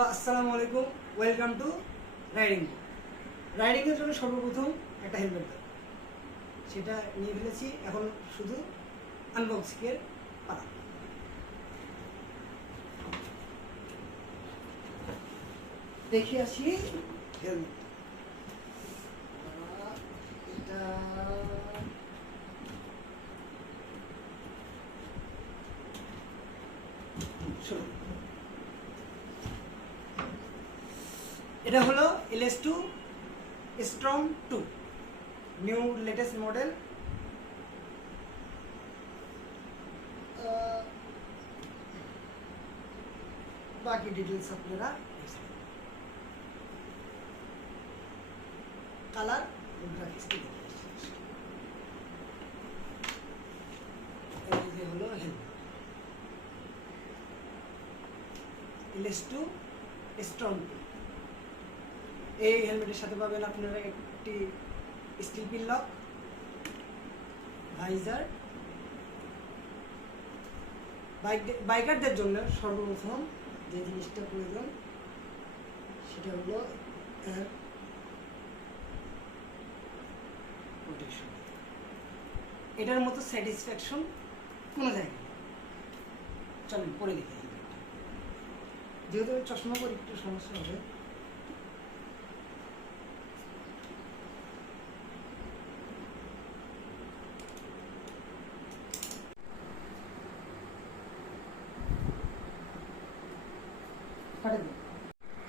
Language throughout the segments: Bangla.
হ্যালো, আসসালামু আলাইকুম। Welcome to riding. রাইডিংয়ের জন্য সর্বপ্রথম একটা হেলমেট দেয়, সেটা নিয়ে ফেলেছি। এখন শুধু আনবক্সিংয়ের পালা। দেখে আসি হেলমেট। এটা শুরু। এটা হলো LS2 strong 2 new latest model. বাকি ডিটেলস আপনারা কালার গ্রাফিক্সকে দেখে আসছি। এই যে হলো হেলমেট LS2 স্ট্রং 2। এই হেলমেটের সাথে পাবেন আপনারা একটি স্টিল পিন লক, ভাইজার। বাইকারদের জন্য সর্বপ্রথম যে জিনিসটা প্রয়োজন সেটা হলো এর প্রোটেকশন। এটার মতো স্যাটিসফ্যাকশন কোনো জায়গায় নেই। চলেন পরে দেখি হেলমেটটা। যেহেতু চশমা পরে একটু সমস্যা হবে।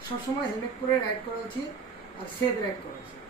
সবসময় হেলমেট পরে রাইড করা উচিত, আর সেফ রাইড করা উচিত।